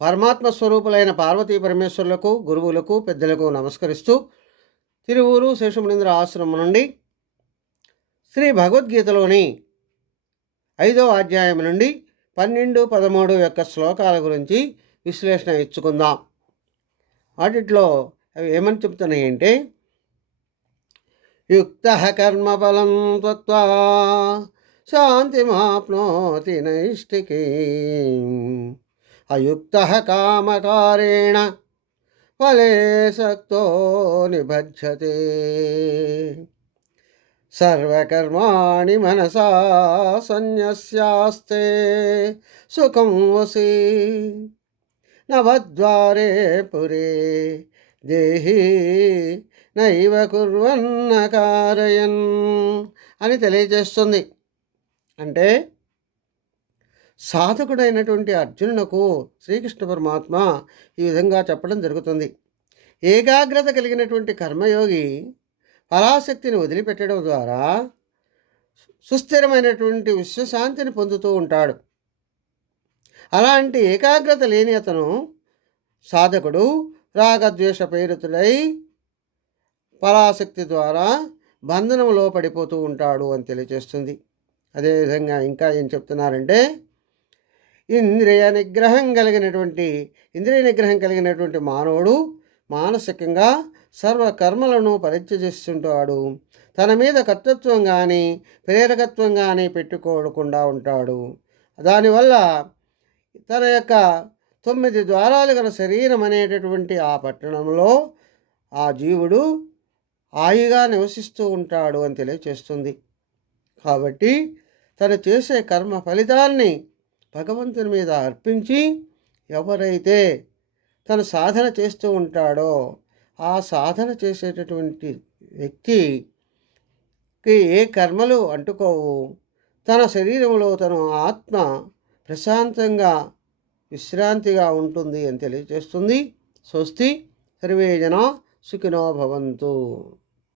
పరమాత్మ స్వరూపులైన పార్వతీ పరమేశ్వరులకు, గురువులకు, పెద్దలకు నమస్కరిస్తూ తిరువూరు శేషమునీంద్ర ఆశ్రమం నుండి శ్రీ భగవద్గీతలోని 5వ అధ్యాయం నుండి 12, 13 యొక్క శ్లోకాల గురించి విశ్లేషణ ఇచ్చుకుందాం. వాటిలో అవి ఏమని చెప్తున్నాయంటే, యుక్తః కర్మఫలం త్యక్త్వా శాంతిమాప్నోతి నైష్ఠికీం అయుక్తః కామకారేణ ఫలే సక్తో నిబధ్యతే సర్వకర్మాణి మనసా సన్యస్యాస్తే సుఖం వసి నవద్వారే పురే దేహి నైవ కుర్వన్న కారయన్ అని తెలియజేస్తుంది. అంటే సాధకుడైనటువంటి అర్జునునకు శ్రీకృష్ణ పరమాత్మ ఈ విధంగా చెప్పడం జరుగుతుంది. ఏకాగ్రత కలిగినటువంటి కర్మయోగి పరాశక్తిని వదిలిపెట్టడం ద్వారా సుస్థిరమైనటువంటి విశ్వశాంతిని పొందుతూ ఉంటాడు. అలాంటి ఏకాగ్రత లేని అతను సాధకుడు రాగద్వేష ప్రేరితుడై పరాశక్తి ద్వారా బంధనంలో పడిపోతూ ఉంటాడు అని తెలియజేస్తుంది. అదేవిధంగా ఇంకా ఏం చెప్తున్నారంటే, ఇంద్రియ నిగ్రహం కలిగినటువంటి మానవుడు మానసికంగా సర్వకర్మలను పరిత్యజిస్తుంటాడు. తన మీద కర్తృత్వం కానీ ప్రేరకత్వం కానీ పెట్టుకోకుండా ఉంటాడు. దానివల్ల తన యొక్క 9 ద్వారాలు గల శరీరం అనేటటువంటి ఆ పట్టణంలో ఆ జీవుడు హాయిగా నివసిస్తూ ఉంటాడు అని తెలియచేస్తుంది. కాబట్టి తను చేసే కర్మ ఫలితాన్ని భగవంతుని మీద అర్పించి ఎవరైతే తను సాధన చేస్తూ ఉంటాడో ఆ సాధన చేసేటటువంటి వ్యక్తికి ఏ కర్మలు అంటుకోవు. తన శరీరంలో తన ఆత్మ ప్రశాంతంగా విశ్రాంతిగా ఉంటుంది అని తెలియజేస్తుంది. స్వస్తి. సర్వే జనా సుఖినో భవంతు.